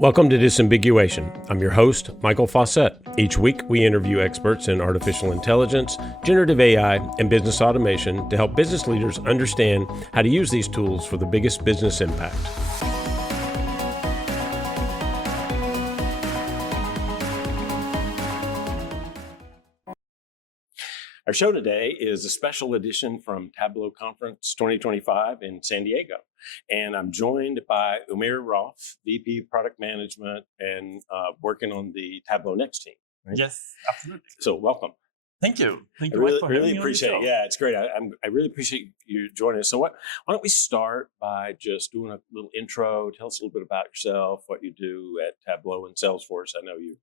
Welcome to Disambiguation. I'm your host, Michael Fauscette. Each week, we interview experts in artificial intelligence, generative AI, and business automation to help business leaders understand how to use these tools for the biggest business impact. Our show today is a special edition from Tableau Conference 2025 in San Diego. And I'm joined by Umair Rauf, VP Product Management and working on the Tableau Next team. Right? Yes, absolutely. So welcome. Thank you. Thank you really, for really having me appreciate on it. Yeah, it's great. I really appreciate you joining us. So why don't we start by just doing a little intro. Tell us a little bit about yourself, what you do at Tableau and Salesforce. I know you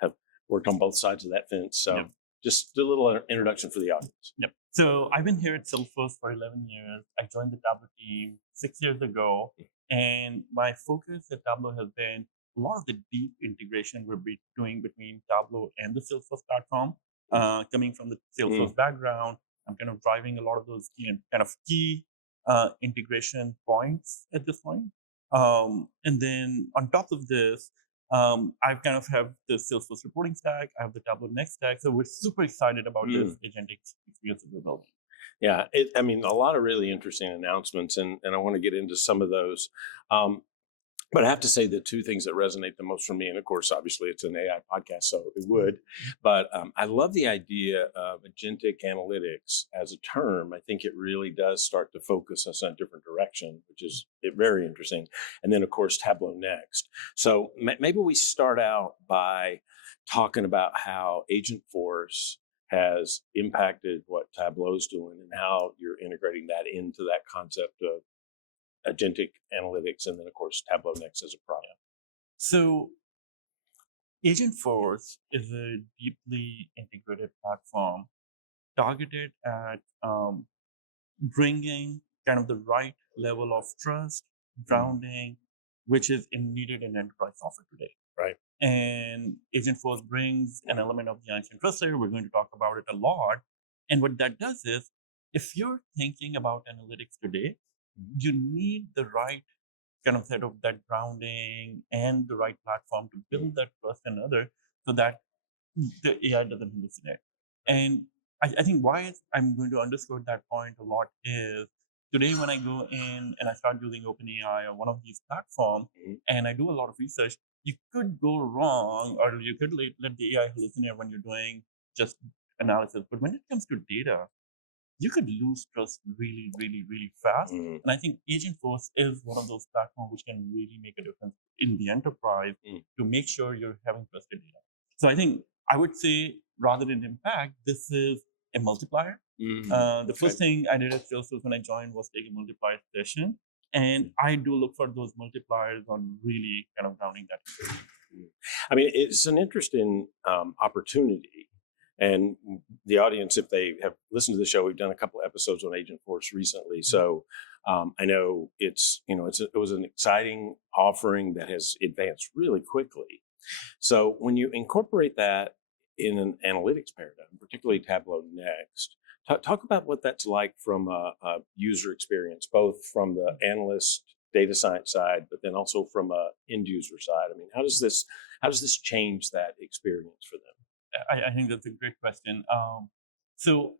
have worked on both sides of that fence. So. Yep. Just do a little introduction for the audience. Yep. So I've been here at Salesforce for 11 years. I joined the Tableau team 6 years ago. And my focus at Tableau has been a lot of the deep integration we're doing between Tableau and the Salesforce platform. Coming from the Salesforce background, I'm kind of driving a lot of those key integration points at this point. And then on top of this, I kind of have the Salesforce reporting stack. I have the Tableau Next stack. So we're super excited about this agentic experience that we're building. Yeah, a lot of really interesting announcements, and I want to get into some of those. But I have to say the two things that resonate the most for me, and of course, obviously, it's an AI podcast, so it would. But I love the idea of Agentic Analytics as a term. I think it really does start to focus us in a different direction, which is very interesting. And then, of course, Tableau Next. So maybe we start out by talking about how AgentForce has impacted what Tableau's doing and how you're integrating that into that concept of Agentic Analytics, and then, of course, Tableau Next as a product. So AgentForce is a deeply integrated platform targeted at bringing kind of the right level of trust, grounding, which is needed in enterprise software today. Right. And AgentForce brings an element of the ancient trust layer. We're going to talk about it a lot. And what that does is, if you're thinking about analytics today, you need the right kind of set of that grounding and the right platform to build that trust and others so that the AI doesn't hallucinate. And I think why I'm going to underscore that point a lot is today when I go in and I start using OpenAI or one of these platforms and I do a lot of research, you could go wrong or you could let the AI hallucinate when you're doing just analysis. But when it comes to data, you could lose trust really, really, really fast. And I think AgentForce is one of those platforms which can really make a difference in the enterprise to make sure you're having trusted data. So I think I would say, rather than impact, this is a multiplier. The first thing I did at Salesforce when I joined was take a multiplier session. And I do look for those multipliers on really kind of grounding that. I mean, it's an interesting opportunity. And the audience, if they have listened to the show, we've done a couple of episodes on AgentForce recently. So I know it was an exciting offering that has advanced really quickly. So when you incorporate that in an analytics paradigm, particularly Tableau Next, talk about what that's like from a user experience, both from the analyst data science side, but then also from a end user side. I mean, how does this change that experience for them? I think that's a great question. So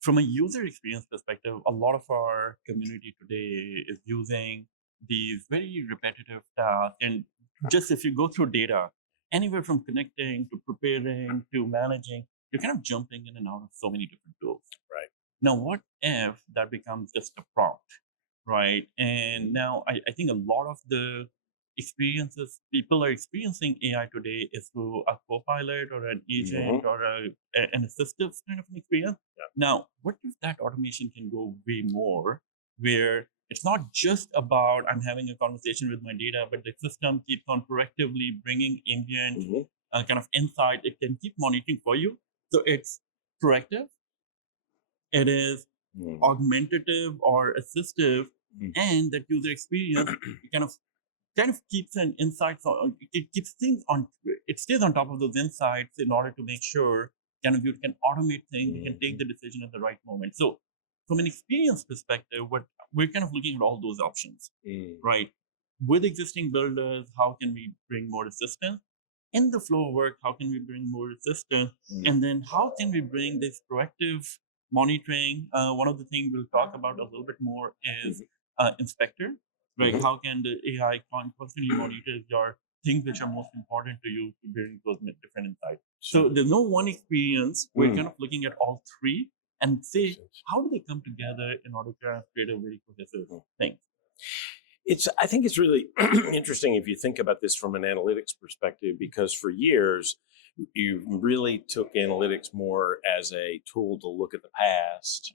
from a user experience perspective, a lot of our community today is using these very repetitive tasks. And just if you go through data, anywhere from connecting to preparing to managing, you're kind of jumping in and out of so many different tools. Right. Now, what if that becomes just a prompt, right? And now I think a lot of the experiences people are experiencing AI today is through a co-pilot or an agent or an assistive kind of an experience. Yeah. Now, what if that automation can go way more, where it's not just about I'm having a conversation with my data, but the system keeps on proactively bringing ambient kind of insight. It can keep monitoring for you. So it's proactive, it is augmentative or assistive, and that user experience kind of keeps an insights on, it keeps things on, it stays on top of those insights in order to make sure kind of you can automate things, you can take the decision at the right moment. So from an experience perspective, what we're kind of looking at all those options, right? with existing builders, how can we bring more assistance? In the flow of work, how can we bring more assistance? And then how can we bring this proactive monitoring? One of the things we'll talk about a little bit more is inspector, right? How can the AI constantly monitor your things which are most important to you to bring those different insights? So there's no one experience. We're kind of looking at all three and say, how do they come together in order to create a very cohesive thing? I think it's really interesting if you think about this from an analytics perspective, because for years, you really took analytics more as a tool to look at the past,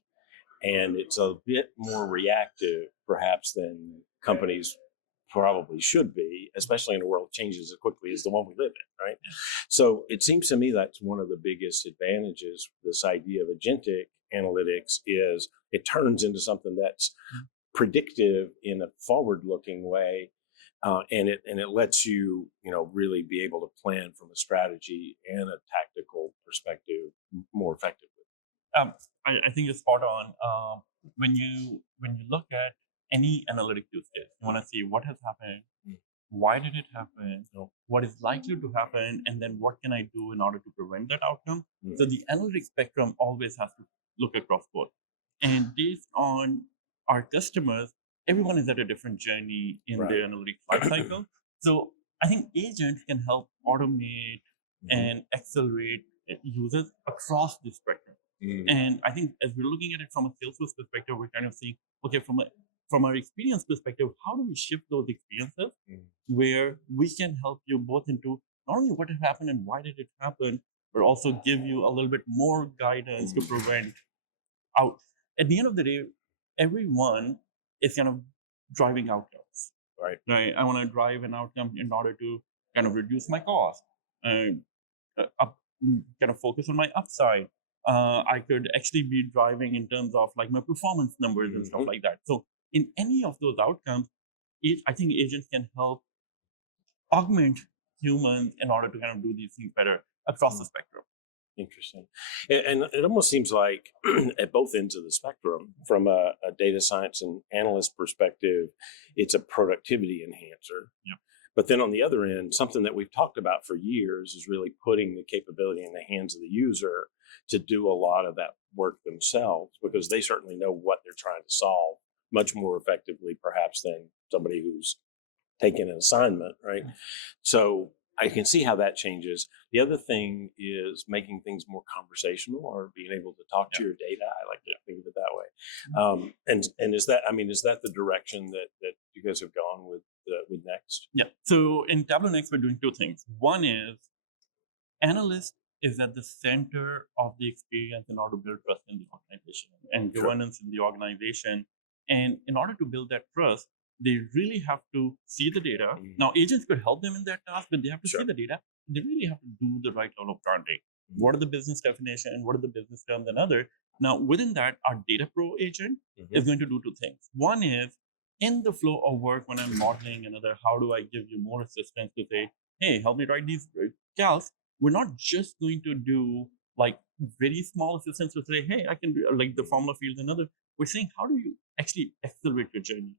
and it's a bit more reactive, perhaps, than companies probably should be, especially in a world that changes as quickly as the one we live in, right? So it seems to me that's one of the biggest advantages, this idea of agentic analytics, is it turns into something that's predictive in a forward-looking way, and it lets you really be able to plan from a strategy and a tactical perspective more effectively. I think you're spot on. When you look at any analytic use case, you want to see what has happened, why did it happen, what is likely to happen, and then what can I do in order to prevent that outcome. So the analytic spectrum always has to look across both, and based on our customers, everyone is at a different journey in their analytics lifecycle. So I think agents can help automate and accelerate users across the spectrum. And I think as we're looking at it from a Salesforce perspective, we're kind of saying, okay, from our experience perspective, how do we shift those experiences where we can help you both into not only what has happened and why did it happen, but also give you a little bit more guidance to prevent out. At the end of the day, everyone is kind of driving outcomes, right? I want to drive an outcome in order to kind of reduce my cost, kind of focus on my upside. I could actually be driving in terms of like my performance numbers and stuff like that. So in any of those outcomes, I think agents can help augment humans in order to kind of do these things better across the spectrum. Interesting. And it almost seems like at both ends of the spectrum, from a data science and analyst perspective, it's a productivity enhancer. But then on the other end, something that we've talked about for years is really putting the capability in the hands of the user to do a lot of that work themselves, because they certainly know what they're trying to solve much more effectively, perhaps, than somebody who's taken an assignment, right? So I can see how that changes. The other thing is making things more conversational, or being able to talk to your data. I like to think of it that way. And is that the direction that you guys have gone with Next? Yeah. So in Tableau Next, we're doing two things. One is analyst is at the center of the experience in order to build trust in the organization and governance in the organization. And in order to build that trust, they really have to see the data. Now, agents could help them in that task, but they have to see the data. They really have to do the right level of grounding. What are the business definition? What are the business terms and other? Now, within that, our DataPro agent is going to do two things. One is, in the flow of work, when I'm modeling another, how do I give you more assistance to say, hey, help me write these calcs? We're not just going to do like very small assistance to say, hey, I can do like the formula fields and other. We're saying, how do you actually accelerate your journey?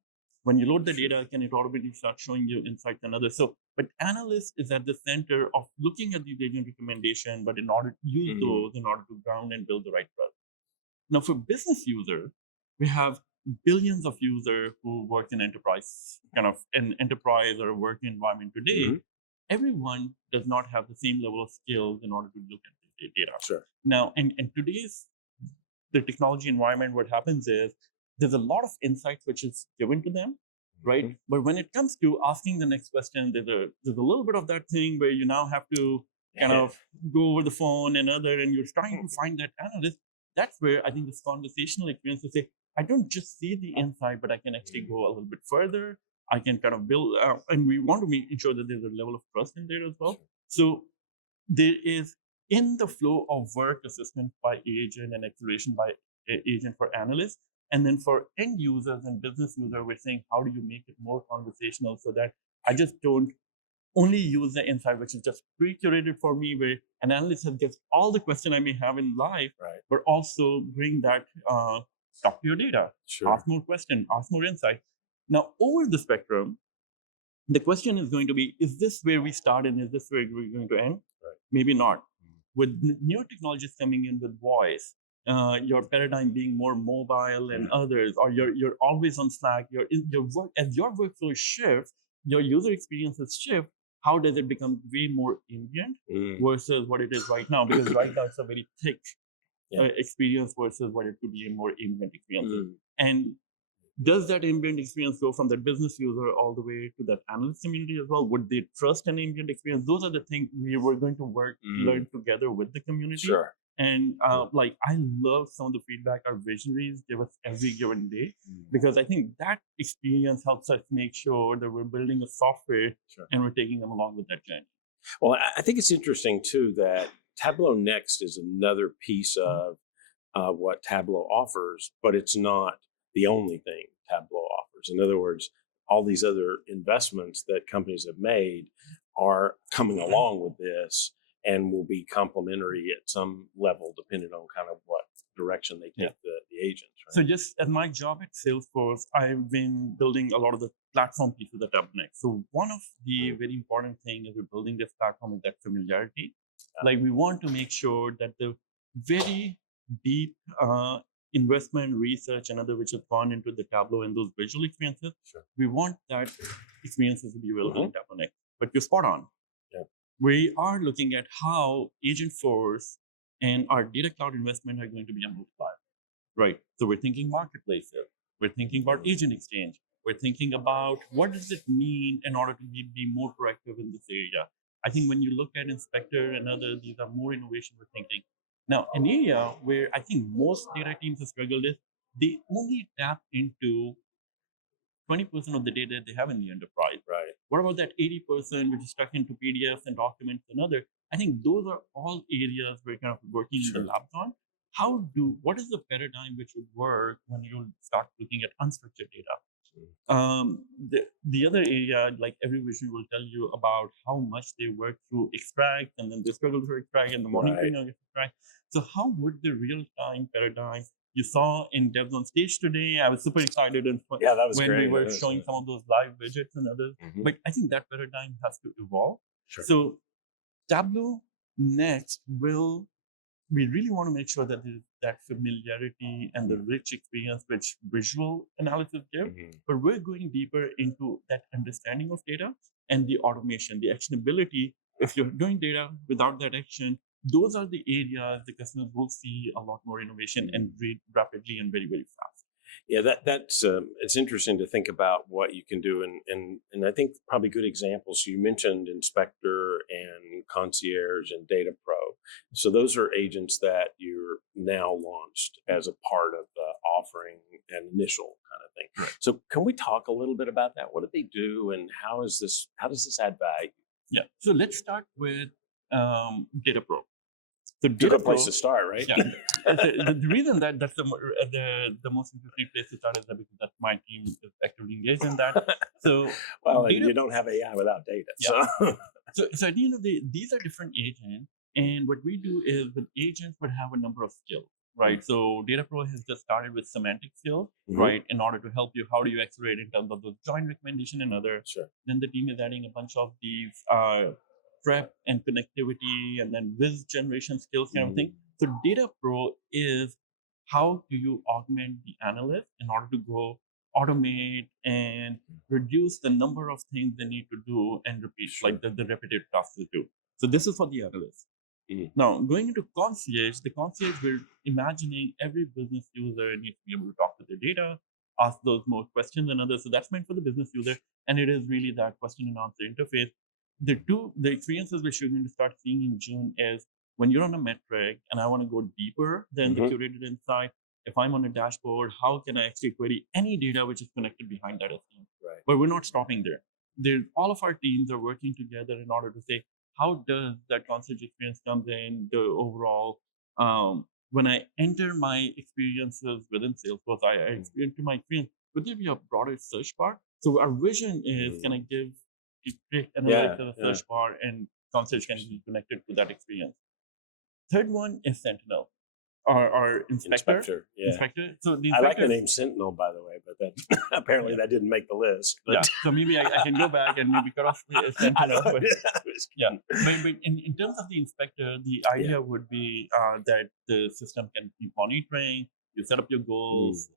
When you load the data, can it automatically start showing you insights and others? So, but analyst is at the center of looking at these agent recommendations, but in order to use those in order to ground and build the right trust. Now, for business users, we have billions of users who work in enterprise, kind of an enterprise or a working environment today. Everyone does not have the same level of skills in order to look at the data. Now, in today's the technology environment, what happens is there's a lot of insights which is given to them, right? But when it comes to asking the next question, there's a little bit of that thing where you now have to kind of go over the phone and and you're trying to find that analyst. That's where I think this conversational experience to say, I don't just see the insight, but I can actually go a little bit further. I can kind of build, and we want to ensure that there's a level of trust in there as well. So there is, in the flow of work, assistance by agent and acceleration by agent for analysts. And then for end users and business users, we're saying, how do you make it more conversational so that I just don't only use the insight, which is just pre-curated for me, where an analyst has just all the questions I may have in life, but also bring that, talk to your data, ask more questions, ask more insight. Now, over the spectrum, The question is going to be, is this where we start and is this where we're going to end? Right. Maybe not. With new technologies coming in with voice, your paradigm being more mobile and others, or you're always on Slack, your work, as your workflow shifts, your user experiences shift, how does it become way more ambient versus what it is right now? Because right now it's a very thick experience versus what it could be a more ambient experience. And does that ambient experience go from that business user all the way to that analyst community as well? Would they trust an ambient experience? Those are the things we were going to learn together with the community. Sure. And like, I love some of the feedback our visionaries give us every given day, because I think that experience helps us make sure that we're building a software and we're taking them along with that journey. Well, I think it's interesting too that Tableau Next is another piece of what Tableau offers, but it's not the only thing Tableau offers. In other words, all these other investments that companies have made are coming along with this and will be complementary at some level, depending on kind of what direction they take the agents. Right? So just as my job at Salesforce, I've been building a lot of the platform pieces at Tableau Next. So one of the very important things as we're building this platform is that familiarity. Like, we want to make sure that the very deep investment, research, and other which have gone into the Tableau and those visual experiences, we want that experiences to be available in Tableau Next. But you're spot on. We are looking at how AgentForce and our data cloud investment are going to be a multiplier, right? So we're thinking marketplaces, we're thinking about agent exchange, we're thinking about what does it mean in order to be more proactive in this area. I think when you look at Inspector and others, these are more innovation we're thinking. Now, an area where I think most data teams have struggled is they only tap into 20% of the data they have in the enterprise. Right. What about that 80% which is stuck into PDFs and documents and other? I think those are all areas we're kind of working in the labs on. What is the paradigm which would work when you start looking at unstructured data? The other area, like every vision will tell you about how much they work through extract, and then they struggle to extract, and the monitoring of extract. So how would the real-time paradigm you saw in Devs on Stage today? I was super excited and that was when great. we were showing some of those live widgets and others. But I think that paradigm has to evolve. So Tableau Next we really want to make sure that there's that familiarity and the rich experience which visual analysis give, but we're going deeper into that understanding of data and the automation, the actionability. If you're doing data without that action, those are the areas the customers will see a lot more innovation and rapidly and very, very fast. Yeah, that's it's interesting to think about what you can do, and I think probably good examples. You mentioned Inspector and Concierge and DataPro. So those are agents that you're now launched as a part of the offering and initial kind of thing. Right. So can we talk a little bit about that? What do they do, and how does this add value? Yeah. So let's start with DataPro. So good place to start, right? Yeah. The reason that's the most interesting place to start is that because that's my team is actively engaged in that. So well, you don't have AI without data. Yeah. So at the end of the day, these are different agents, and what we do is with agents would have a number of skills, right? So DataPro has just started with semantic skills, right? In order to help you, how do you accelerate in terms of the joint recommendation and other. Then the team is adding a bunch of these prep and connectivity and then viz generation skills kind of thing. So DataPro is how do you augment the analyst in order to go automate and reduce the number of things they need to do and repeat, like the repetitive tasks they do. So this is for the analyst. Now, going into Concierge, the Concierge, we're imagining every business user needs to be able to talk to their data, ask those more questions and others. So that's meant for the business user. And it is really that question and answer interface. The experiences which you're going to start seeing in June is when you're on a metric and I want to go deeper than the curated insight. If I'm on a dashboard, how can I actually query any data which is connected behind that SEM? Right. But we're not stopping there. All of our teams are working together in order to say, how does that Concierge experience comes in the overall, when I enter my experiences within Salesforce, I enter my experience, would there be a broader search bar? So our vision is, can I give analytics as a search bar, and Concierge can be connected to that experience. Third one is Sentinel. or Inspector. Yeah. inspector. So the I like inspector, the name Sentinel, by the way, but that apparently that didn't make the list. yeah. But So maybe I can go back and maybe cut off the I know. Sentinel. But I was yeah, kidding. but in terms of the inspector, the idea would be that the system can keep monitoring. You set up your goals.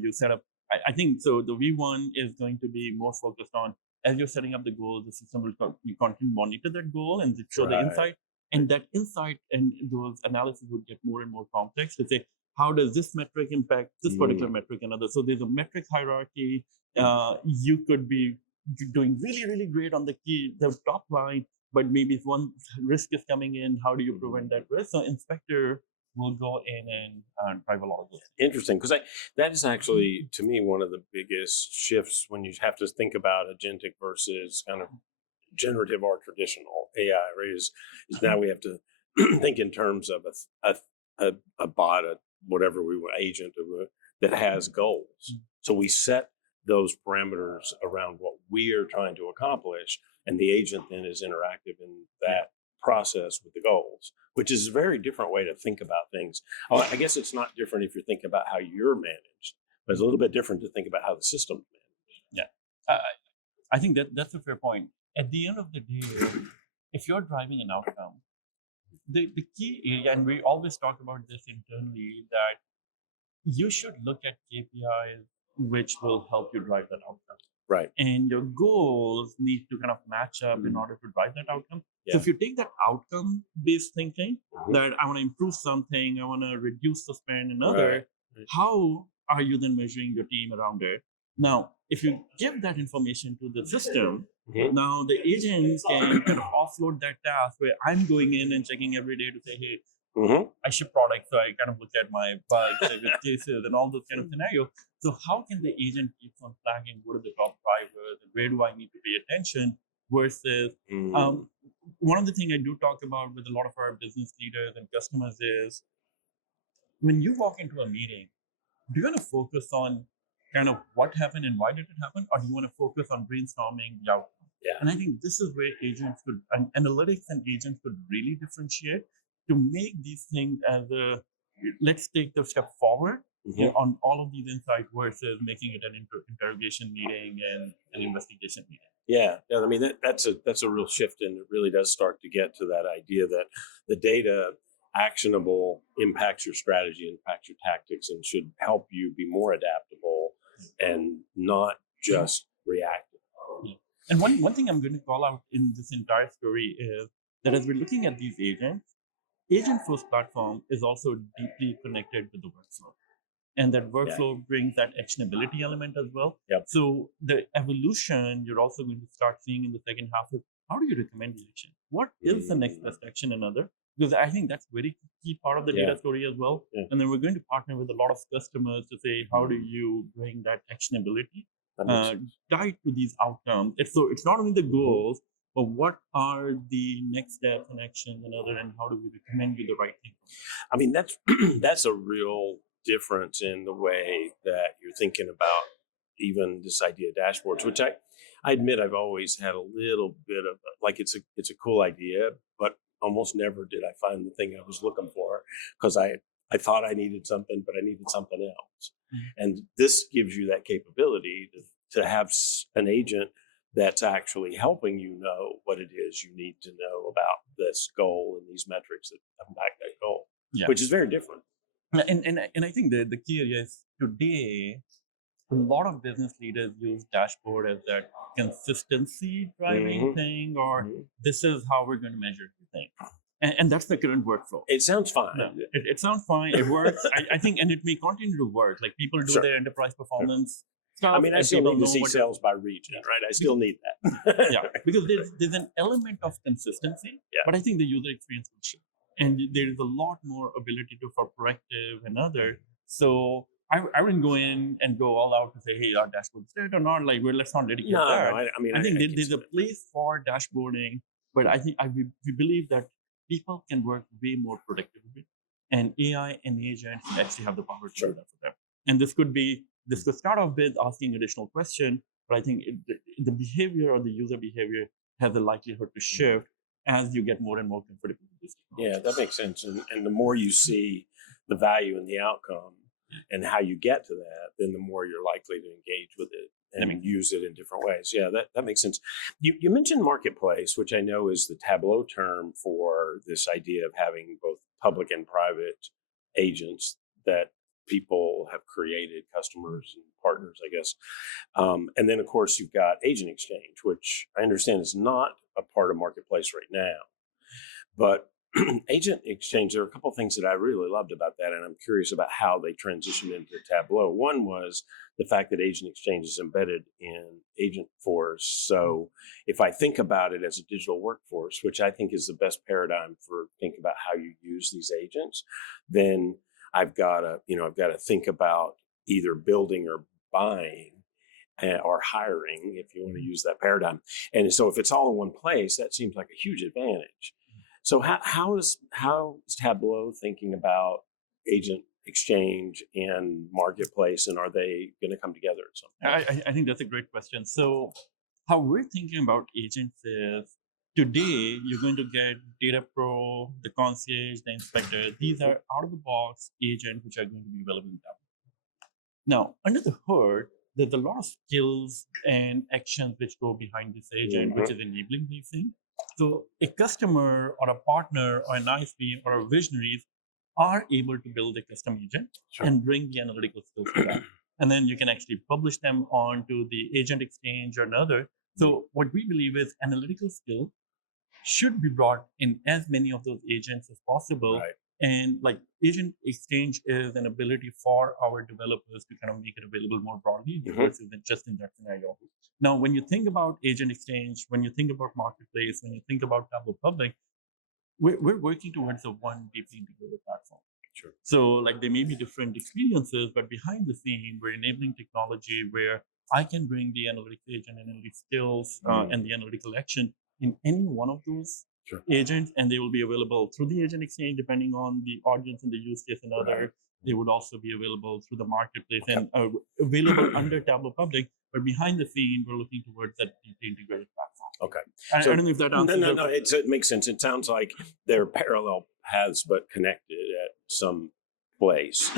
You set up. I think so. The V1 is going to be more focused on as you're setting up the goals, the system will you continue to monitor that goal and show the Right. insight. And that insight and those analysis would get more and more complex to say, how does this metric impact this particular metric and other? So there's a metric hierarchy. You could be doing really, really great on the top line, but maybe if one risk is coming in, how do you prevent that risk? So inspector will go in and drive a lot of this. Interesting, because that is actually, to me, one of the biggest shifts when you have to think about agentic versus kind of generative or traditional AI, right? Is now we have to think in terms of a bot, whatever we want, agent that has goals. So we set those parameters around what we are trying to accomplish, and the agent then is interactive in that process with the goals, which is a very different way to think about things. I guess it's not different if you're thinking about how you're managed, but it's a little bit different to think about how the system's managed. Yeah, I think that's a fair point. At the end of the day, if you're driving an outcome, the key area, and we always talk about this internally, that you should look at KPIs which will help you drive that outcome. Right. And your goals need to kind of match up in order to drive that outcome. So if you take that outcome-based thinking, that I want to improve something, I want to reduce the spend and other, how are you then measuring your team around it? Now, if you give that information to the system, now the agents can kind of offload that task where I'm going in and checking every day to say, hey, I ship products, so I kind of look at my bugs, cases, and all those kind of scenarios. So how can the agent keep on flagging what are the top drivers and where do I need to pay attention versus one of the things I do talk about with a lot of our business leaders and customers is when you walk into a meeting, do you want to focus on kind of what happened and why did it happen, or do you want to focus on brainstorming the outcome? Yeah. And I think this is where agents could, and analytics and agents could really differentiate to make these things as let's take the step forward on all of these insights versus making it an interrogation meeting and an investigation meeting. Yeah, I mean that's a real shift, and it really does start to get to that idea that the data actionable impacts your strategy, impacts your tactics, and should help you be more adaptable and not just reactive. Yeah. And one thing I'm going to call out in this entire story is that as we're looking at these agents, AgentForce platform is also deeply connected to the workflow. And that workflow brings that actionability element as well. Yep. So the evolution you're also going to start seeing in the second half is how do you recommend the action? What is the next best action and other? Because I think that's very key part of the data story as well. Yeah. And then we're going to partner with a lot of customers to say, how do you bring that actionability tied to these outcomes? So it's not only the goals, but what are the next steps and actions and other, and how do we recommend you the right thing? I mean, that's a real difference in the way that you're thinking about even this idea of dashboards, which I admit I've always had a little bit of like it's a cool idea, but almost never did I find the thing I was looking for because I thought I needed something, but I needed something else. And this gives you that capability to have an agent that's actually helping you know what it is you need to know about this goal and these metrics that impact that goal, which is very different. And I think the key area is today, a lot of business leaders use dashboard as that consistency driving thing, or this is how we're going to measure everything. And that's the current workflow. It sounds fine. No, it sounds fine. It works. I think, and it may continue to work. Like people do their enterprise performance stuff. I mean, I still need to see sales by region, right? I still need that. Because there's an element of consistency, but I think the user experience will shift. And there is a lot more ability for corrective and other. So I wouldn't go in and go all out to say, hey, our dashboard's dead or not. Like, let's not dedicate that. I think there's a place for dashboarding, but I think we believe that people can work way more productively, and AI and agents actually have the power to do that for them. And this could start off with asking additional questions, but I think the behavior or the user behavior has the likelihood to shift as you get more and more comfortable with this technology. Yeah, that makes sense. And the more you see the value and the outcome and how you get to that, then the more you're likely to engage with it and use it in different ways. Yeah, that makes sense. You mentioned marketplace, which I know is the Tableau term for this idea of having both public and private agents that people have created, customers and partners, I guess. And then, of course, you've got Agent Exchange, which I understand is not a part of marketplace right now. But Agent Exchange, there are a couple of things that I really loved about that, and I'm curious about how they transitioned into Tableau. One was the fact that Agent Exchange is embedded in AgentForce. So if I think about it as a digital workforce, which I think is the best paradigm for thinking about how you use these agents, then I've got to think about either building or buying or hiring, if you want to use that paradigm. And so if it's all in one place, that seems like a huge advantage. So how is Tableau thinking about Agent Exchange and Marketplace, and are they going to come together at some point? I think that's a great question. So how we're thinking about agents is today you're going to get DataPro, the Concierge, the Inspector. These are out-of-the-box agents which are going to be available in Tableau. Now, under the hood, there's a lot of skills and actions which go behind this agent, which is enabling these things. So a customer or a partner or an ISP or a visionaries are able to build a custom agent and bring the analytical skills to that. And then you can actually publish them onto the Agent Exchange or another. So what we believe is analytical skill should be brought in as many of those agents as possible. Right. And like Agent Exchange is an ability for our developers to kind of make it available more broadly versus just in that scenario. Now, when you think about Agent Exchange, when you think about Marketplace, when you think about Tableau Public, we're working towards a one deeply integrated platform. Sure. So like there may be different experiences, but behind the scene, we're enabling technology where I can bring the analytics agent and analytics skills and the analytical action in any one of those agents, and they will be available through the Agent Exchange depending on the audience and the use case and other. Right. They would also be available through the Marketplace and available under Tableau Public, but behind the scene, we're looking towards that deeply integrated platform. Okay. I don't know if that answers. No, it makes sense. It sounds like they're parallel paths, but connected at some place.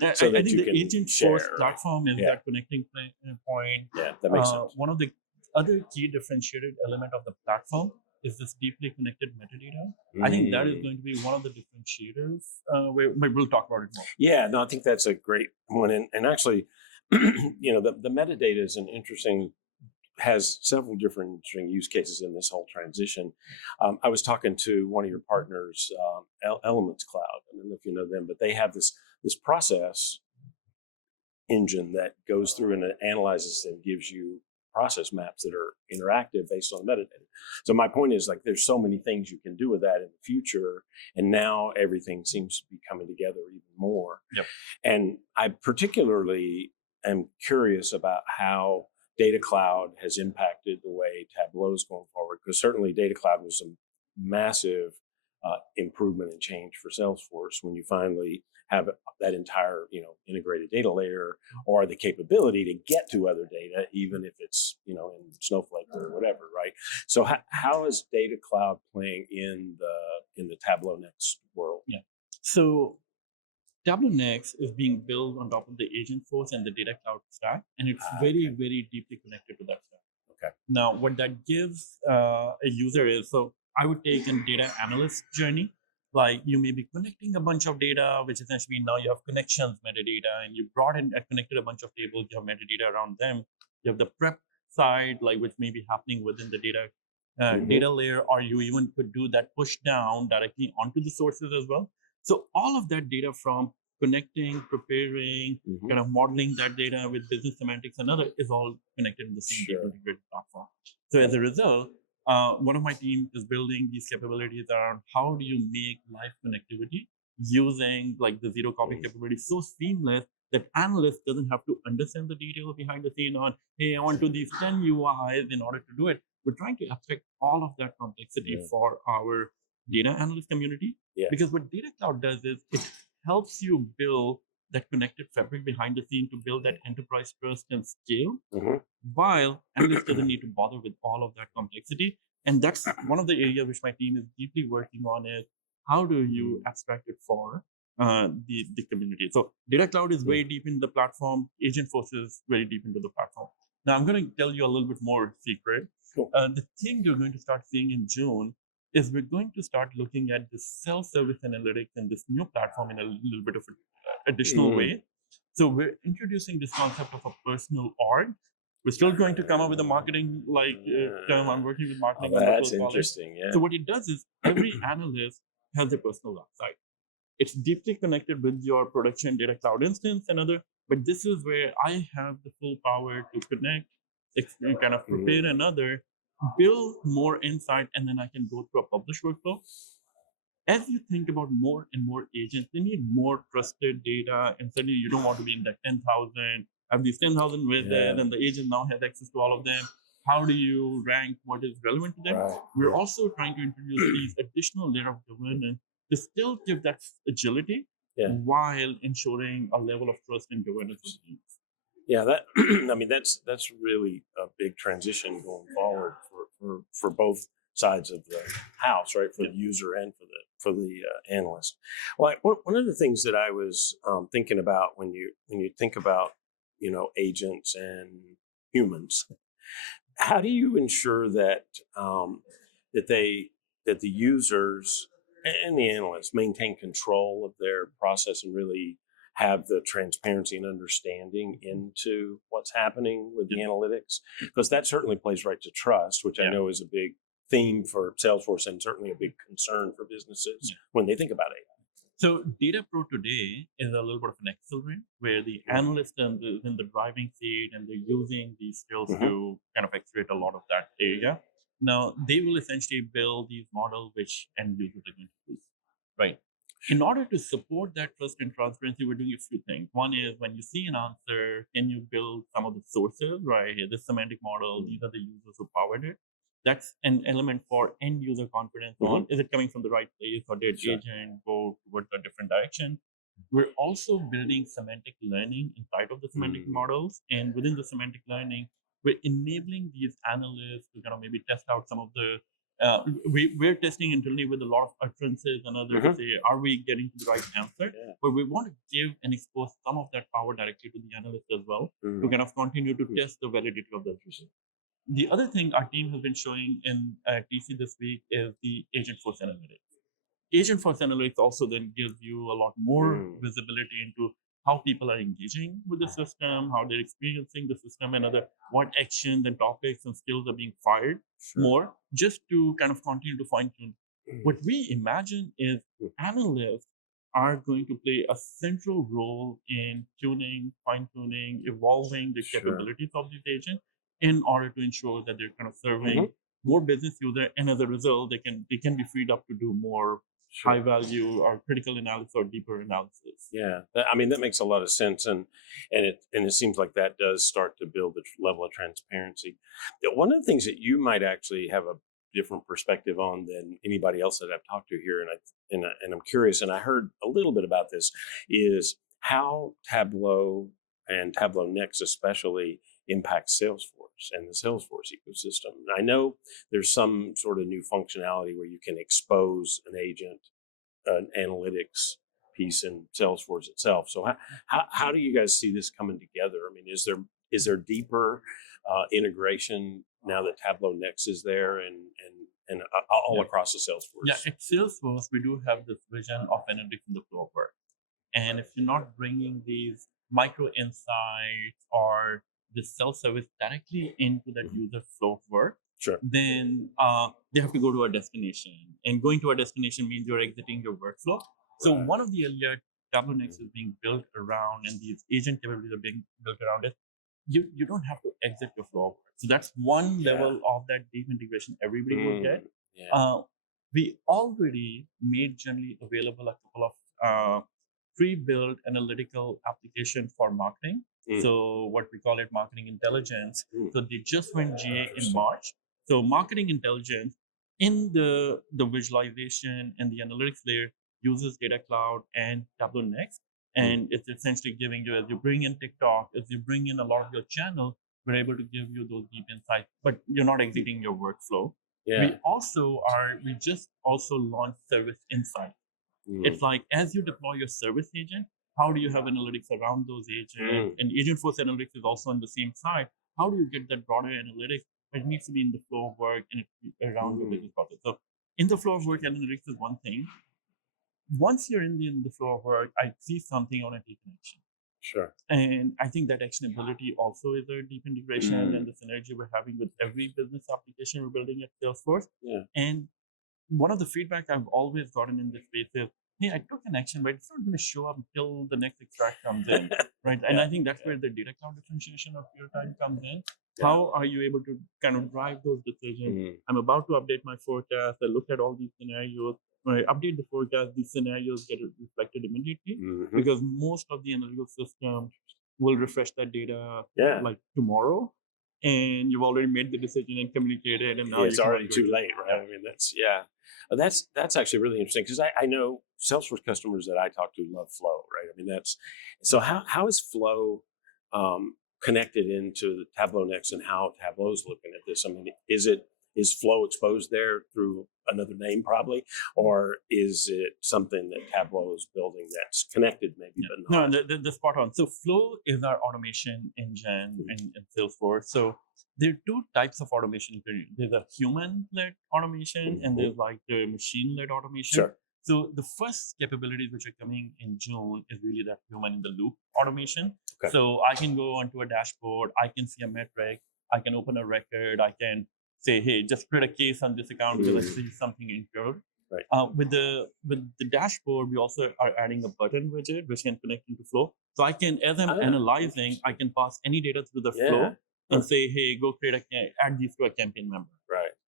Yeah. So I think the AgentForce platform is that connecting point. Yeah, that makes sense. One of the other key differentiated element of the platform is this deeply connected metadata. I think that is going to be one of the differentiators. We'll talk about it more. Yeah, no, I think that's a great one. And actually, the metadata is has several different interesting use cases in this whole transition. I was talking to one of your partners, Elements Cloud. I don't know if you know them, but they have this process engine that goes through and analyzes and gives you process maps that are interactive based on metadata. So my point is, like, there's so many things you can do with that in the future, and now everything seems to be coming together even more. Yep. And I particularly am curious about how Data Cloud has impacted the way Tableau is going forward, because certainly Data Cloud was a massive improvement and change for Salesforce when you finally have that entire, integrated data layer, or the capability to get to other data, even if it's, in Snowflake or whatever, right? So how is Data Cloud playing in the Tableau Next world? Yeah. So Tableau Next is being built on top of the AgentForce and the Data Cloud stack, and it's very, very deeply connected to that stack. Okay. Now, what that gives a user is, so I would take a data analyst journey. Like you may be connecting a bunch of data, which essentially now you have connections metadata, and you brought in and connected a bunch of tables, you have metadata around them. You have the prep side, like which may be happening within the data layer, or you even could do that push down directly onto the sources as well. So all of that data from connecting, preparing, kind of modeling that data with business semantics and other is all connected in the same integrated platform. So as a result, one of my team is building these capabilities around how do you make live connectivity using like the zero copy capability so seamless that analyst doesn't have to understand the details behind the scene on, hey, I want to do these 10 UIs in order to do it. We're trying to abstract all of that complexity for our data analyst community. Yeah. Because what Data Cloud does is it helps you build that connected fabric behind the scene to build that enterprise trust and scale, while analyst doesn't need to bother with all of that complexity. And that's one of the areas which my team is deeply working on is how do you abstract it for the community. So Data Cloud is very deep in the platform. AgentForce is very deep into the platform. Now I'm going to tell you a little bit more secret. Cool. The thing you're going to start seeing in June is we're going to start looking at the self-service analytics in this new platform in a little bit of an additional way. So we're introducing this concept of a personal org. We're still going to come up with a marketing term. I'm working with marketing. That's interesting. Yeah. So what it does is every analyst has a personal website. It's deeply connected with your production Data Cloud instance and other. But this is where I have the full power to connect, kind of prepare another, build more insight, and then I can go through a publish workflow. As you think about more and more agents, they need more trusted data, and suddenly you don't want to be in that 10,000, have these 10,000 with it, and the agent now has access to all of them. How do you rank what is relevant to them? Right. We're also trying to introduce these additional layer of governance to still give that agility while ensuring a level of trust and governance. Yeah, that I mean that's really a big transition going forward for both sides of the house, right? For the user and for the analyst. Well, one of the things that I was thinking about when you think about agents and humans, how do you ensure that that the users and the analysts maintain control of their process and really have the transparency and understanding into what's happening with the analytics? Because that certainly plays right to trust, which I know is a big theme for Salesforce and certainly a big concern for businesses when they think about it. So DataPro today is a little bit of an accelerant where the analyst is in the driving seat and they're using these skills to kind of accelerate a lot of that area. Now, they will essentially build these models which end users are going to use, right? In order to support that trust and transparency, we're doing a few things. One is when you see an answer, can you build some of the sources, right? Here, this semantic model, these are the users who powered it. That's an element for end user confidence on, is it coming from the right place or did agent go towards a different direction? We're also building semantic learning inside of the semantic models. And within the semantic learning, we're enabling these analysts to kind of maybe test out some of the, we're testing internally with a lot of utterances and others to say, are we getting to the right answer? But we want to give and expose some of that power directly to the analyst as well to kind of continue to test the validity of the attrition. The other thing our team has been showing in TC this week is the AgentForce Analytics. AgentForce Analytics also then gives you a lot more visibility into how people are engaging with the system, how they're experiencing the system, and what actions and topics and skills are being fired more, just to kind of continue to fine tune. What we imagine is analysts are going to play a central role in tuning, fine tuning, evolving the capabilities of these agents in order to ensure that they're kind of serving more business users, and as a result, they can be freed up to do more high value or critical analysis or deeper analysis. Yeah, I mean that makes a lot of sense, and it seems like that does start to build the level of transparency. One of the things that you might actually have a different perspective on than anybody else that I've talked to here, and I'm curious, and I heard a little bit about this, is how Tableau and Tableau Next especially impacts Salesforce and the Salesforce ecosystem. And I know there's some sort of new functionality where you can expose an agent, an analytics piece in Salesforce itself. So how do you guys see this coming together? I mean, is there deeper integration now that Tableau Next is there and all across the Salesforce? Yeah, at Salesforce, we do have this vision of analytics in the flow of work. And if you're not bringing these micro insights or the self-service directly into that user flow of work, then they have to go to a destination. And going to a destination means you're exiting your workflow. So one of the areas Tableau Next is being built around and these agent capabilities are being built around it, you don't have to exit your flow of work. So that's one level of that deep integration everybody will get. We already made generally available a couple of pre-built analytical applications for marketing. So what we call it marketing intelligence. So they just went GA in March. So marketing intelligence in the visualization and the analytics layer uses Data Cloud and Tableau Next. And it's essentially giving you, as you bring in TikTok, as you bring in a lot of your channels, we're able to give you those deep insights, but you're not exiting your workflow. We just also launched Service Insight. It's like as you deploy your service agent, how do you have analytics around those agents? And AgentForce Analytics is also on the same side. How do you get that broader analytics? It needs to be in the flow of work and around your business process. So in the flow of work, analytics is one thing. Once you're in the flow of work, I see something on a take an action. Sure. And I think that actionability also is a deep integration and the synergy we're having with every business application we're building at Salesforce. Yeah. And one of the feedback I've always gotten in this space is, hey, I took an action, but it's not going to show up until the next extract comes in, right? And I think that's where the data cloud differentiation of your time comes in. Yeah. How are you able to kind of drive those decisions? I'm about to update my forecast. I look at all these scenarios. When I update the forecast, these scenarios get reflected immediately because most of the analytical systems will refresh that data like tomorrow. And you've already made the decision and communicated, and now it's already too late, right? I mean, that's actually really interesting because I know Salesforce customers that I talk to love Flow, right? I mean, that's so. How is Flow connected into the Tableau Next, and how Tableau's looking at this? I mean, is Flow exposed there through another name probably, or is it something that Tableau is building that's connected maybe, but not? No, the spot on. So Flow is our automation engine in Salesforce. So there are two types of automation. There's a human-led automation and there's like the machine-led automation. Sure. So the first capabilities which are coming in June is really that human in the loop automation. Okay. So I can go onto a dashboard, I can see a metric, I can open a record, I can say, hey, just create a case on this account because I see something incurred. Right. With the dashboard, we also are adding a button widget which can connect into Flow. So I can, as I'm analyzing, I can pass any data through the Flow and say, hey, go add these to a campaign member.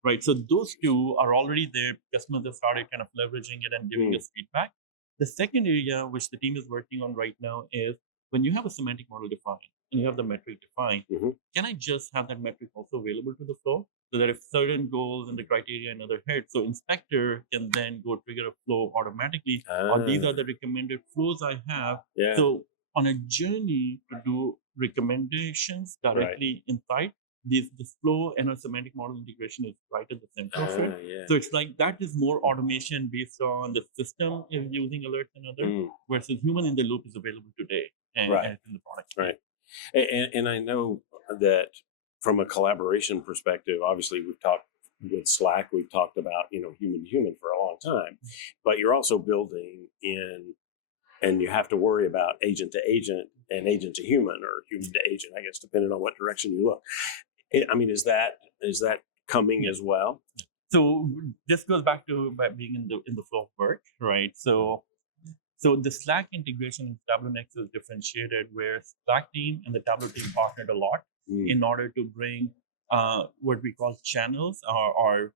Right. So those two are already there. Customers have started kind of leveraging it and giving us feedback. The second area which the team is working on right now is when you have a semantic model defined and you have the metric defined, can I just have that metric also available to the Flow so that if certain goals and the criteria and other hit, so inspector can then go trigger a flow automatically, or these are the recommended flows I have. Yeah. So on a journey to do recommendations directly inside, this flow and a semantic model integration is right at the center of it. Yeah. So it's like that is more automation based on the system is using alerts and other, versus human in the loop is available today and it's in the product. Right. And I know that from a collaboration perspective, obviously we've talked with Slack, we've talked about, human to human for a long time, but you're also building in, and you have to worry about agent to agent and agent to human or human to agent, I guess, depending on what direction you look. I mean, is that coming as well? So this goes back to being in the flow of work, right? So the Slack integration in Tableau Next is differentiated, where Slack team and the Tableau team partnered a lot in order to bring what we call channels or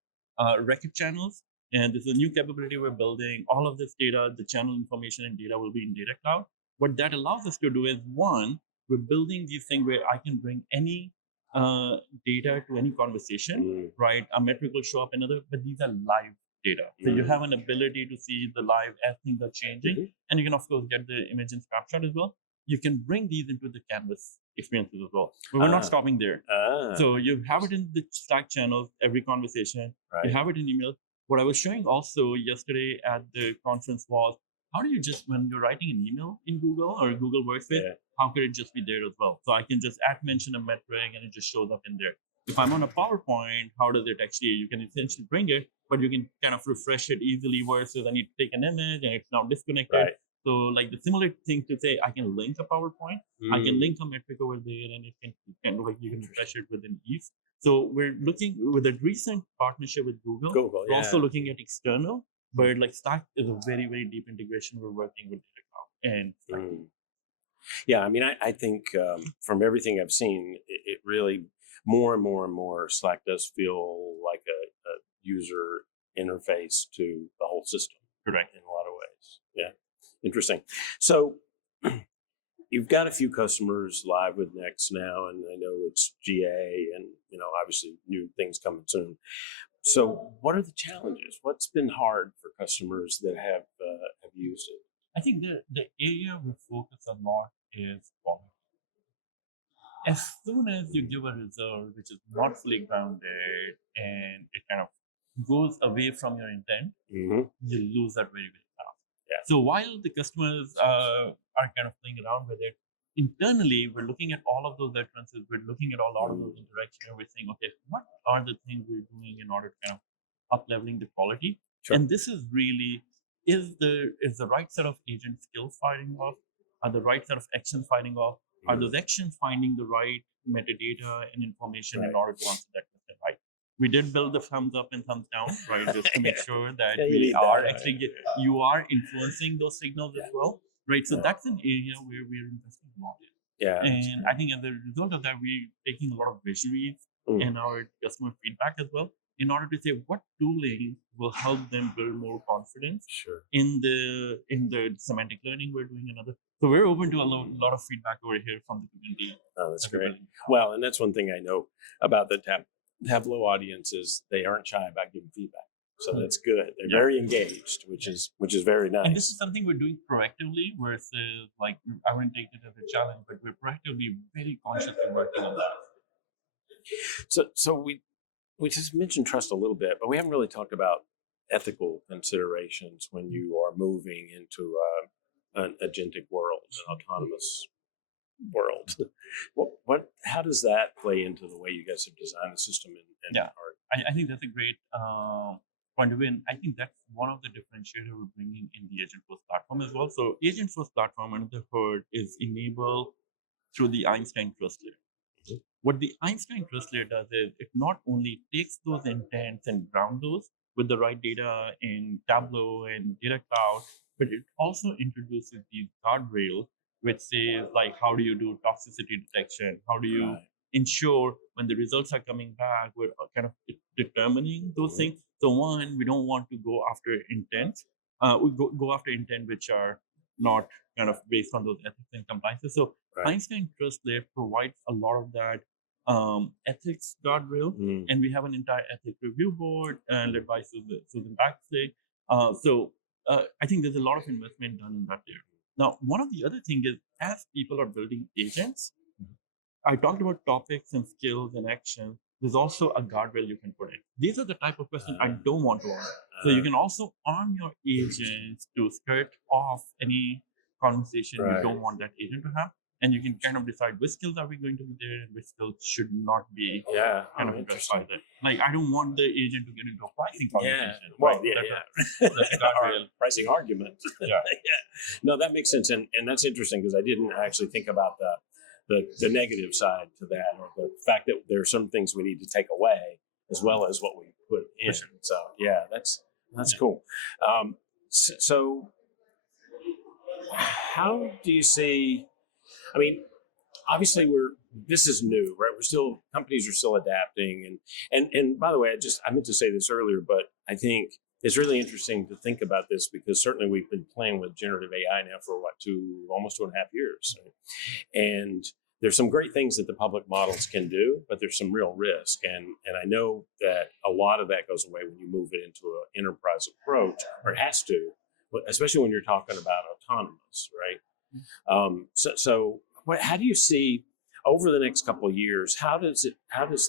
record channels. And this is a new capability we're building. All of this data, the channel information and data will be in Data Cloud. What that allows us to do is, one, we're building these things where I can bring any data to any conversation, right? A metric will show up another, but these are live data. So you have an ability to see the live as things are changing. And you can, of course, get the image and snapshot as well. You can bring these into the Canvas experiences as well. But we're not stopping there. So you have it in the Slack channels, every conversation. You have it in email. What I was showing also yesterday at the conference was, how do you just, when you're writing an email in Google or Google Workspace, how could it just be there as well? So I can just mention a metric and it just shows up in there. If I'm on a PowerPoint, how does it actually, you can essentially bring it, but you can kind of refresh it easily versus I need to take an image and it's now disconnected. So like the similar thing to say, I can link a PowerPoint, I can link a metric over there and it can you can refresh it within ease. So we're looking with a recent partnership with Google. We're also looking at external, but like Slack is a very, very deep integration. We're working with Data Cloud and Slack. Yeah, I mean, I think from everything I've seen, it really more and more Slack does feel like a user interface to the whole system. Correct. In a lot of ways. Yeah. Interesting. So you've got a few customers live with Next now, and I know it's GA and, obviously new things coming soon. So what are the challenges? What's been hard for customers that have used it? I think the area we focus a lot is quality. As soon as you give a result which is not fully grounded and it kind of goes away from your intent, you lose that very, very fast. Yeah. So while the customers are kind of playing around with it, internally we're looking at all of those utterances, we're looking at a lot of those interactions, and we're saying, okay, what are the things we're doing in order to kind of up leveling the quality? Sure. And this is really is the right set of agent skills firing off? Are the right set of actions firing off? Are those actions finding the right metadata and information in order to answer that question right? We did build the thumbs up and thumbs down, right? Just to make sure that we are actually you are influencing those signals as well, right? So that's an area where we're investing a lot in. Yeah. And I think as a result of that, we're taking a lot of visionaries and our customer feedback as well, in order to say what tooling will help them build more confidence in the semantic learning we're doing another. So we're open to a lot of feedback over here from the community. Oh, that's great. Well, and that's one thing I know about the Tableau audience is they aren't shy about giving feedback. So that's good. They're very engaged, which is very nice. And this is something we're doing proactively versus like I wouldn't take it as a challenge, but we're proactively very consciously working on that. So we just mentioned trust a little bit, but we haven't really talked about ethical considerations when you are moving into an agentic world, an autonomous world. How does that play into the way you guys have designed the system? I think that's a great point of view. And I think that's one of the differentiators we're bringing in the AgentForce platform as well. So AgentForce platform, under the hood, is enabled through the Einstein trust layer. What the Einstein trust layer does is it not only takes those intents and ground those with the right data in Tableau and Data Cloud, but it also introduces these guardrails, which says like, how do you do toxicity detection? How do you ensure when the results are coming back, we're kind of determining those things. So one, we don't want to go after intent. We go after intent which are not kind of based on those ethics and compliances. So Einstein Trust Layer provides a lot of that ethics guardrail, and we have an entire ethics review board led by Susan Baxley. I think there's a lot of investment done in that area. Now, one of the other things is as people are building agents, I talked about topics and skills and actions. There's also a guardrail you can put in. These are the type of questions I don't want to arm. So you can also arm your agents to skirt off any conversation you don't want that agent to have. And you can kind of decide which skills are we going to be there and which skills should not be kind of addressed by that. Like, I don't want the agent to get into a pricing conversation. Well, that's a guardrail. Pricing argument. No, that makes sense. And that's interesting because I didn't actually think about the negative side to that, or the fact that there are some things we need to take away as well as what we put in. So that's cool. So how do you see? I mean, obviously this is new, right? Companies are still adapting, and by the way, I meant to say this earlier, but I think it's really interesting to think about this because certainly we've been playing with generative AI now for almost 2.5 years. Right? And there's some great things that the public models can do, but there's some real risk. And I know that a lot of that goes away when you move it into an enterprise approach, or it has to, especially when you're talking about autonomous, right? How do you see over the next couple of years, how does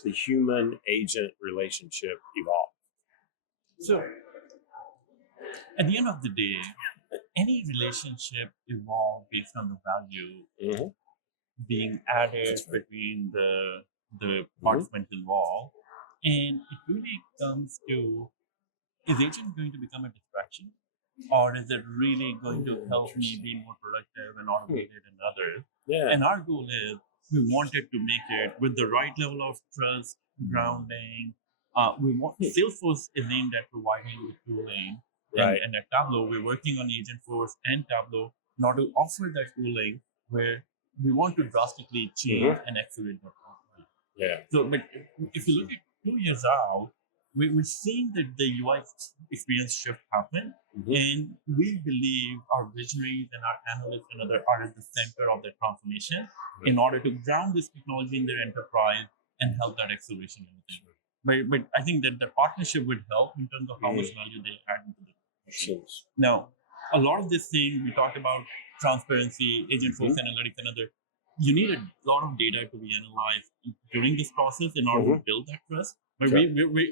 the human agent relationship evolve? So at the end of the day, any relationship evolves based on the value being added between the participants involved. And it really comes to, is agent going to become a distraction? Or is it really going to help me be more productive and automated and others? And our goal is we wanted to make it with the right level of trust, grounding. Salesforce is aimed at providing the tooling. And at Tableau, we're working on AgentForce and Tableau in order to offer that tooling where we want to drastically change and accelerate that process. So, but if you look at 2 years out, we're seeing that the UI experience shift happen, and we believe our visionaries and our analysts and others are at the center of that transformation in order to ground this technology in their enterprise and help that acceleration in the thing. But I think that the partnership would help in terms of how much value they add into the machine. Now, a lot of this thing we talked about transparency, AgentForce Analytics, and other. You need a lot of data to be analyzed during this process in order to build that trust. But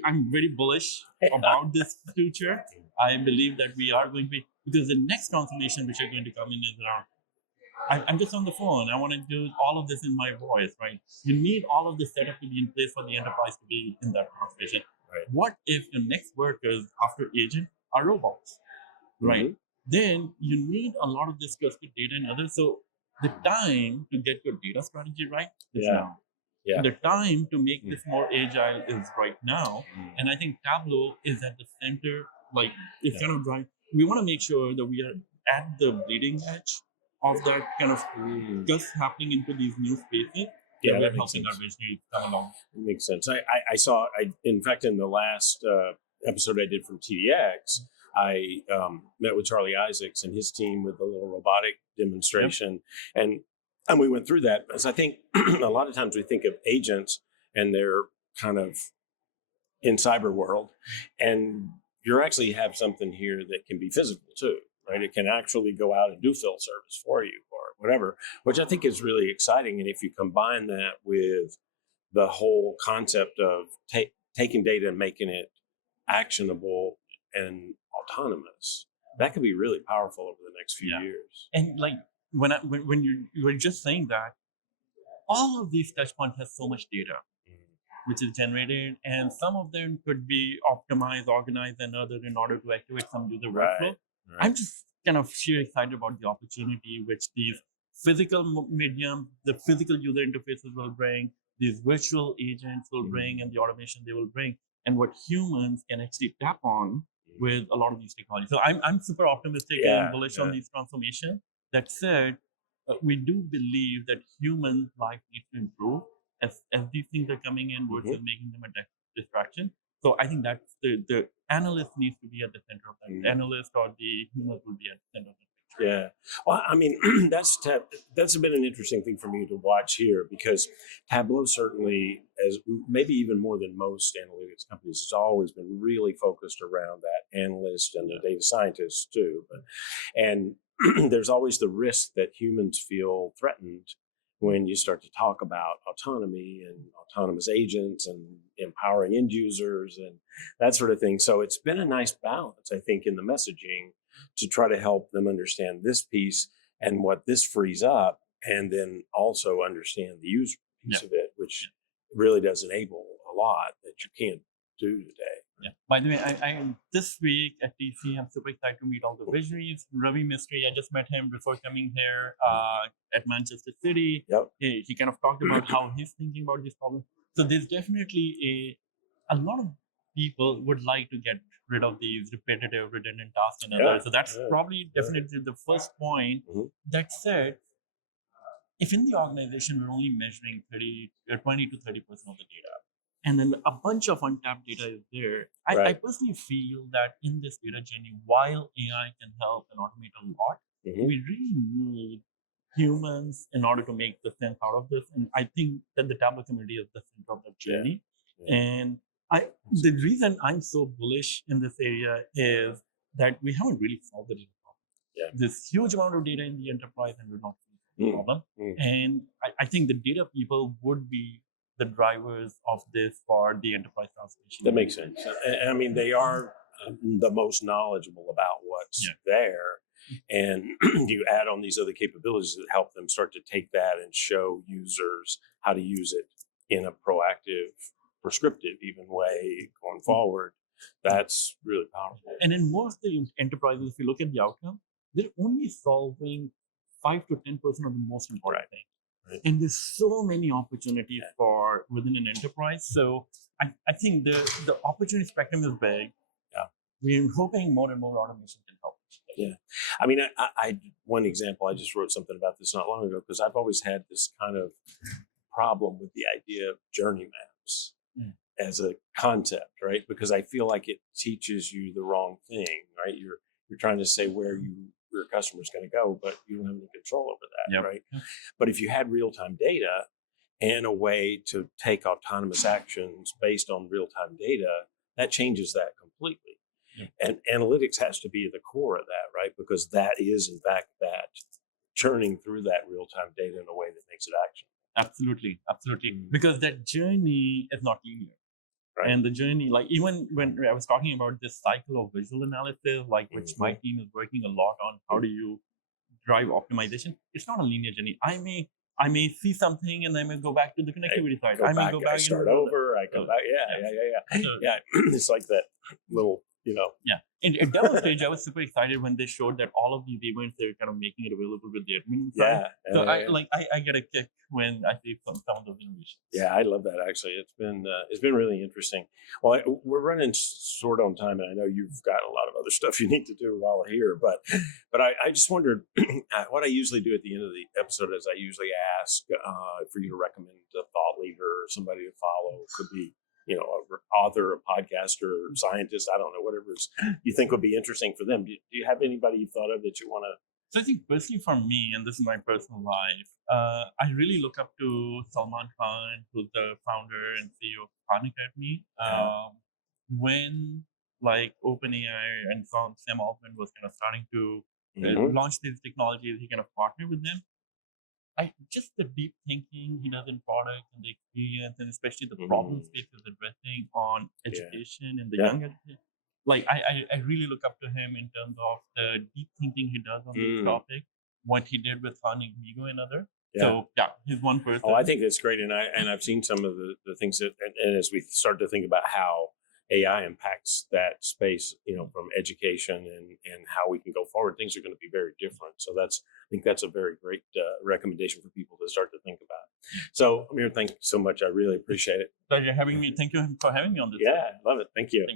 I'm very bullish about this future. I believe that we are going to be, Because the next transformation which are going to come in is around, I'm just on the phone. I want to do all of this in my voice, right? You need all of this setup to be in place for the enterprise to be in that transformation. Right. What if your next workers after agent are robots, right? Then you need a lot of this trusted data and others. So the time to get your data strategy right is now. Yeah. The time to make this more agile is right now. And I think Tableau is at the center, like it's kind of drive. We want to make sure that we are at the bleeding edge of that kind of just happening into these new spaces. Yeah, we're that makes helping our sense. visionary come along. It makes sense. I saw, in fact, in the last episode I did from TDX, I met with Charlie Isaacs and his team with the little robotic demonstration. And we went through that, because I think a lot of times we think of agents and they're kind of in cyber world, and you actually have something here that can be physical too, right? It can actually go out and do field service for you or whatever, which I think is really exciting. And if you combine that with the whole concept of taking data and making it actionable and autonomous, that could be really powerful over the next few years. And like when you were just saying that, all of these touch points have so much data which is generated, and some of them could be optimized, organized, and other in order to activate some user workflow. I'm just kind of sheer excited about the opportunity which these physical medium, the physical user interfaces will bring, these virtual agents will bring, and the automation they will bring, and what humans can actually tap on with a lot of these technologies. So I'm super optimistic and bullish on these transformations. That said, we do believe that human life needs to improve as these things are coming in versus making them a distraction. So I think that's the analyst needs to be at the center of that. The analyst or the humans will be at the center of that. Yeah. Well, I mean, that's been an interesting thing for me to watch here, because Tableau certainly, as maybe even more than most analytics companies, has always been really focused around that analyst and the data scientists too. And there's always the risk that humans feel threatened when you start to talk about autonomy and autonomous agents and empowering end users and that sort of thing. So it's been a nice balance, I think, in the messaging to try to help them understand this piece and what this frees up, and then also understand the user piece of it, which really does enable a lot that you can't do today. Yeah. By the way, I this week at TC, I'm super excited to meet all the visionaries. Ravi Mystery, I just met him before coming here at Manchester City. He kind of talked about how he's thinking about this problem. So there's definitely a lot of people would like to get rid of these repetitive, redundant tasks and others. So that's probably definitely the first point. That said, if in the organization we're only measuring 20 to 30% of the data, and then a bunch of untapped data is there, I personally feel that in this data journey, while AI can help and automate a lot, we really need humans in order to make the sense out of this. And I think that the Tableau community is the center of that journey. And the reason I'm so bullish in this area is that we haven't really solved the data problem. There's huge amount of data in the enterprise, and we're not solving the problem. And I think the data people would be the drivers of this for the enterprise transformation. That makes sense. I mean, they are the most knowledgeable about what's there. And you add on these other capabilities that help them start to take that and show users how to use it in a proactive, prescriptive even way going forward. That's really powerful. And in most of the enterprises, if you look at the outcome, they're only solving 5 to 10% of the most important things. And there's so many opportunities for within an enterprise. So I think the opportunity spectrum is big. We're hoping more and more automation can help. I mean, I one example, I just wrote something about this not long ago, because I've always had this kind of problem with the idea of journey maps as a concept, right? Because I feel like it teaches you the wrong thing, right? You're trying to say where your customer's going to go, but you don't have any control over that, right? But if you had real-time data and a way to take autonomous actions based on real-time data, that changes that completely. And analytics has to be at the core of that, right? Because that is, in fact, that churning through that real-time data in a way that makes it actionable. Absolutely. Because that journey is not linear. Right. And the journey, like even when I was talking about this cycle of visual analysis, like which my team is working a lot on, how do you drive optimization? It's not a linear journey. I may see something and I may go back to the connectivity side. I may go back I start over. I go back. Yeah. It's like that little, Yeah. And at demo stage, I was super excited when they showed that all of these events, they're kind of making it available with the admin side. I get a kick when I see some of those innovations. Yeah, I love that. Actually, it's been really interesting. Well, we're running short on time, and I know you've got a lot of other stuff you need to do while here. But I just wondered what I usually do at the end of the episode is I usually ask for you to recommend a thought leader or somebody to follow. It could be an author, a podcaster, scientist. I don't know, whatever you think would be interesting for them. Do you have anybody you thought of that you want to? So I think personally for me, and this is my personal life, I really look up to Salman Khan, who's the founder and CEO of Khan Academy. When like OpenAI and Sam Altman was kind of starting to launch these technologies, he kind of partnered with them. Just the deep thinking he does in product and the experience, and especially the problem space he's addressing on education and the young education. Like I really look up to him in terms of the deep thinking he does on this topic, what he did with funding Migo and other. So he's one person. Oh, I think that's great, and I've seen some of the things that, and as we start to think about how AI impacts that space, from education and how we can go forward, things are going to be very different. So I think that's a very great recommendation for people to start to think about. So Umair, thank you so much. I really appreciate it. Pleasure having me. Thank you for having me on this. Yeah, love it. Thank you.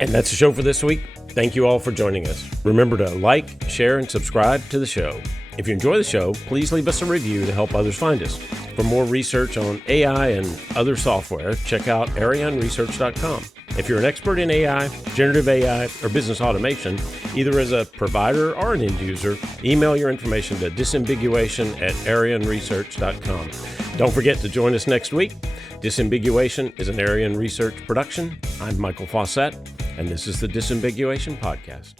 And that's the show for this week. Thank you all for joining us. Remember to like, share, and subscribe to the show. If you enjoy the show, please leave us a review to help others find us. For more research on AI and other software, check out arianresearch.com. If you're an expert in AI, generative AI, or business automation, either as a provider or an end user, email your information to disambiguation@arianresearch.com. Don't forget to join us next week. Disambiguation is an Arian Research production. I'm Michael Fauscette, and this is the Disambiguation Podcast.